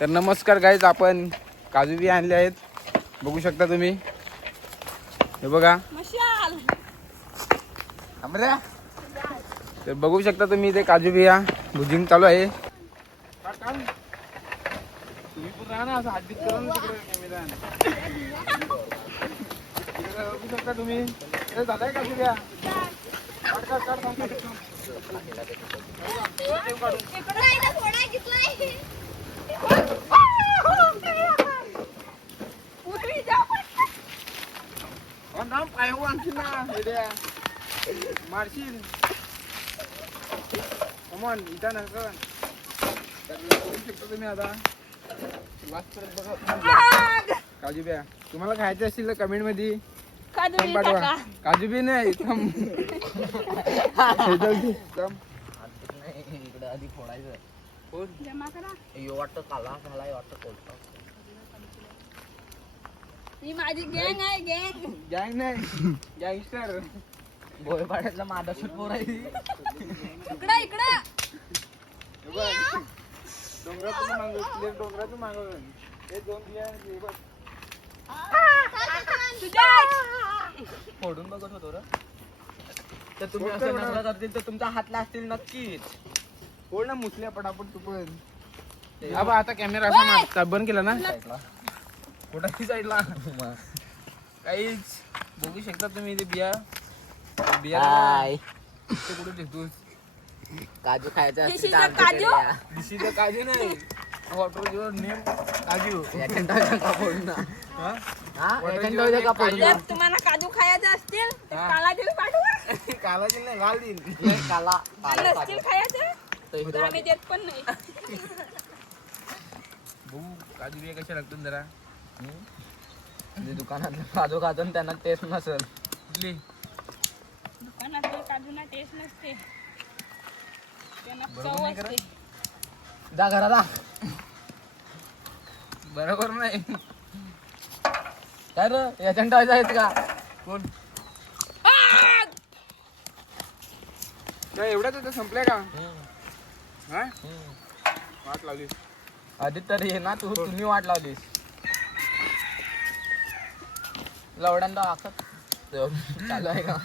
तर नमस्कार गाईज, आपण काजू बिया आणले आहेत, बघू शकता तुम्ही. हे बघा तर बघू शकता तुम्ही ते काजू बिया भुजिंग चालू आहे. तुम्ही पण राहा ना, असं हात बीत करा ना तिकडे कॅमेरा. बघू शकता तुम्ही झालाय काजू बिया. मारशील कमॉन इथं ना बघू शकता तुम्ही आता काजू बिया. तुम्हाला खायचे असतील तर कमेंट मध्ये पाठवा. काजू बी नाही इकडे आधी फोडायचं. वाटतं काला घालाय वाटतं कोलता. ही माझी गँग आहे. गँग नाही गँगस्टर. भोयपाड्यातला माझा शूट पोर आहे. इकडं डोंगरातून मागव, डोंगरातून मागव. हे दोन बिया हे बघ. फोडून बघत होतो रे. तर तुम्ही असं नसला करतील तर तुमच्या हातला असतील नक्कीच. बोल ना मुसल्या पटापट तू पण. बाबा आता कॅमेरा असा बंद केला ना कुठे साईडला काहीच बघू शकता तुम्ही. ते बिया बिया कुठे ठेवतोस. काजू खायचा This is the काजू? दिशी तर काजू नाही, वॉटर युअर नेम काजू. जर तुम्हाला काजू खायचे असतील तर काला देवी पाठवा. कालाजी नाही घाल दिन काला नसतील खायचे तर आम्ही देत पण नाही. भाऊ काजू बिया कशा लागतात जरा. दुकानात काजू खातो त्यांना टेस्ट नसेल. कुठली दुकानातल्या काजूला टेस्ट नसते, त्यांना चव असते. जा घराला. बरोबर नाही. काय रे एजंट आहेत का कोण काय एवढ्याच होतं संपलंय का. हा वाट लावली आधी तर ये ना तुम्ही वाट लावलीस. लवड्यांदा आखत चालू आहे का.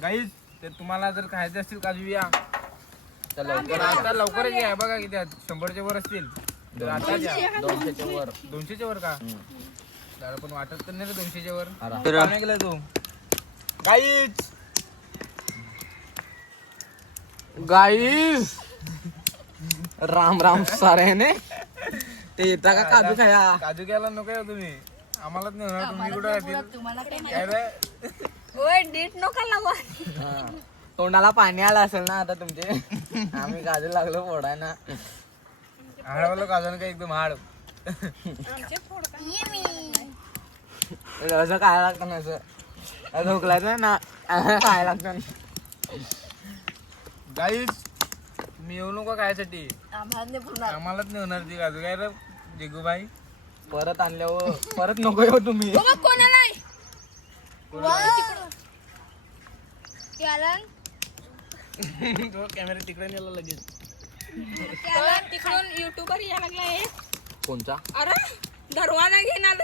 गाईज तर तुम्हाला जर खायचे असतील काजू बिया तर तर आता लवकरच या. बघा किती आहेत, 100च्या वर असतील तर आता द्या. 200च्या वर. 200च्या वर का जरा पण वाटत तर नाही रे 200च्या वर. तर गेला तू गाईज. गाईस राम राम सारे ने ते येता का काजू खाया. काजू घ्यायला नको आहे तुम्ही, आम्हालाच नाही होणार. तुम्ही कुठे राहतील तुम्हाला काय काय रे. होय डेट नका लागू. तोंडाला पाणी आलं असेल ना आता तुमचे. आम्ही काजू लागलो फोडायला. हाडवाला काजू का एकदम हाड. आमचे असं खायला लागतं ना, असं झोकलायचं ना खायला लागतं. गाईज मी येऊ नको खायसाठी, आम्हाला आम्हालाच नाही होणार ती काजू. काय रे जेगूबाई परत आणल्यावर परत नको येऊ तुम्ही. कोणाला कॅमेरा तिकडे नेला लगेच. तिकडून युट्यूबर यायला लागलाय. कोणचा अरे दरवाजा घेणार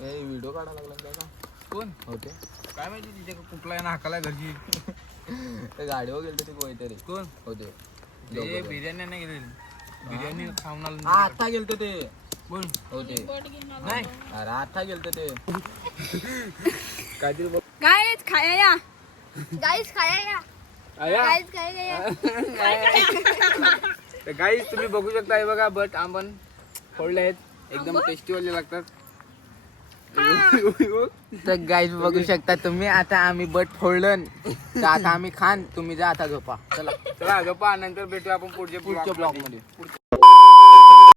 व्हिडिओ काढायला लागला त्याचा. कोण होते काय माहिती तिथे कुठला आहे ना हाकाला घरची. गाडीवर गेलते ते कोणतरी. कोण होते ते बिर्याणी नाही गेली, बिर्याणी खाऊन आलो. आता गेलते ते. कोण होते नाही अरे आता गेलते ते. काहीतरी बघ. गाईस खाया या. गाईस खाया या. आया गाईस तर गाईज तुम्ही बघू शकता. हे बघा बट आपण फोडले आहेत, एकदम टेस्टी वाले लागतात. तर गाईज बघू शकता तुम्ही. आता आम्ही बट फोडलं तर आता आम्ही खान. तुम्ही जा आता झोपा. चला चला गप्पा, नंतर भेटू आपण पुढच्या ब्लॉग मध्ये.